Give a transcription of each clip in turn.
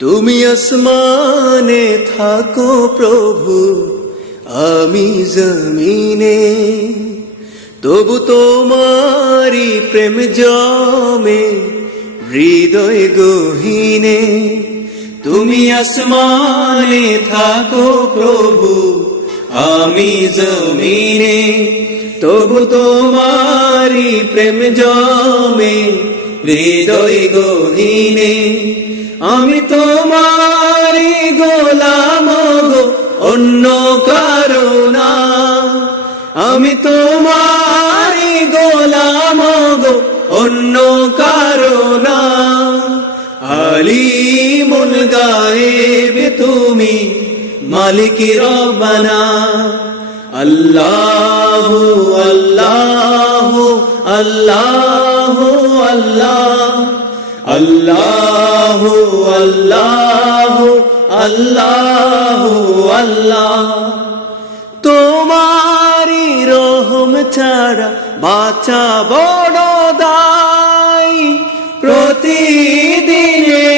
তুমি আসমানে থাকো প্রভু, আমি জমিনে, তবু তোমারি প্রেম জমে হৃদয় গহীনে। তুমি আসমানে থাকো প্রভু, আমি জমিনে, তবু তোমারি প্রেম জমে হৃদয় গহীনে। আমি তোমারি গোলাম গো, অন্য কারো না। আমি তোমারি গোলাম গো, অন্য কারো না। আলিমুল গায়েব তুমি, মালিক রব্বানা। আল্লাহু আল্লাহু আল্লাহু আল্লাহ, আল্লাহু আল্লাহু আল্লাহু আল্লাহ। তোমারি রহম ছাড়া বাঁচা বড় দায়। প্রতিদিনে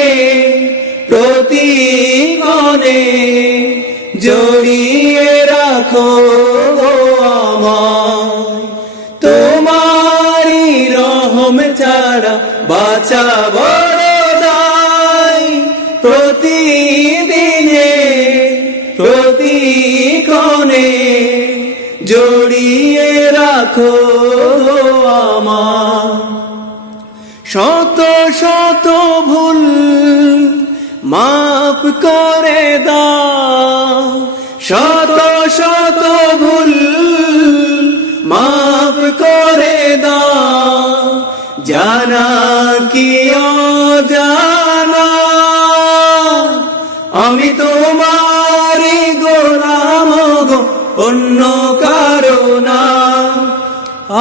প্রতিক্ষণে জড়িয়ে রাখো আমায়। তোমারি রহম ছাড়া বাঁচা বড় দায়। প্রতিদিনে প্রতিক্ষণে জড়িয়ে রাখো আমায়। শত শত ভুল মাফ করে দাও, শত শত ভুল মাফ করে দাও। জানা কি অজানা, আমি তোমারি গোলাম গো, অন্য কারো না।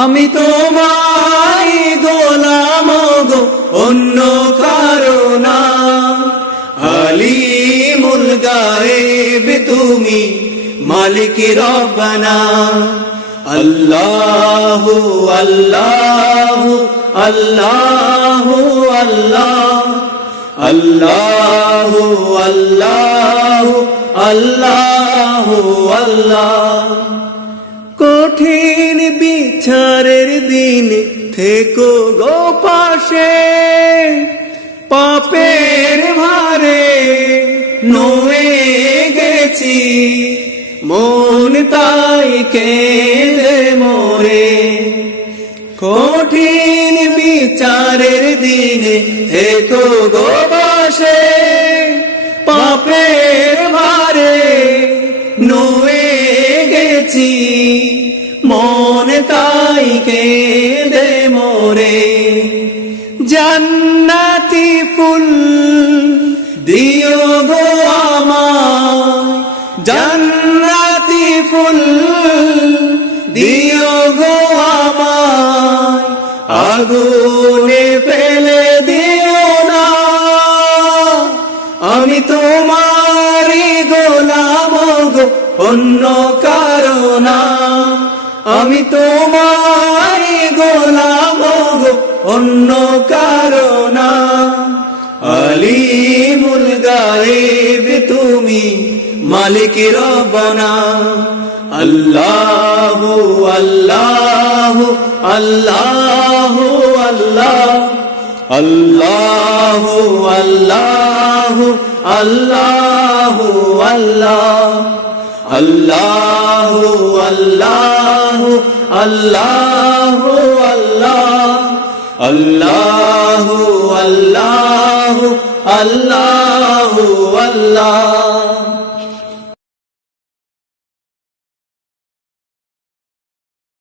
আমি তোমারি গোলাম গো, অন্য কারো না। আলিমুল গায়েব তুমি, মালিক রব্বানা। আল্লাহু আল্লাহু আল্লাহু আল্লাহ, আল্লাহু আল্লাহু আল্লাহু আল্লাহ। কঠিন বিচারের দিনে থেকো গো পাশে, পাপের ভারে নুয়ে গেছি, মন তাই কেঁদে মোরে। কঠিন বিচারের দিনে থেকো গো পাশে, পাপের ভারে নুয়ে গেছি, মন তাই কেঁদে মোরে। জান্নাতি ফুল দিও গো আমায়, জান্নাতি ফুল দিও গো আমায়। আগুনে ফেলে দিও না, আমি তোমারি গোলাম গো, অন্য কারো না। আমি তোমারি গোলাম গো, অন্য কারো না। আলিমুল গায়েব তুমি, মালিক রব্বানা। আল্লাহু আল্লাহু আল্লাহু আল্লাহ, আল্লাহু আল্লাহু আল্লাহু আল্লাহ, আল্লাহু আল্লাহু আল্লাহু আল্লাহ, আল্লাহু আল্লাহু আল্লাহু আল্লাহ।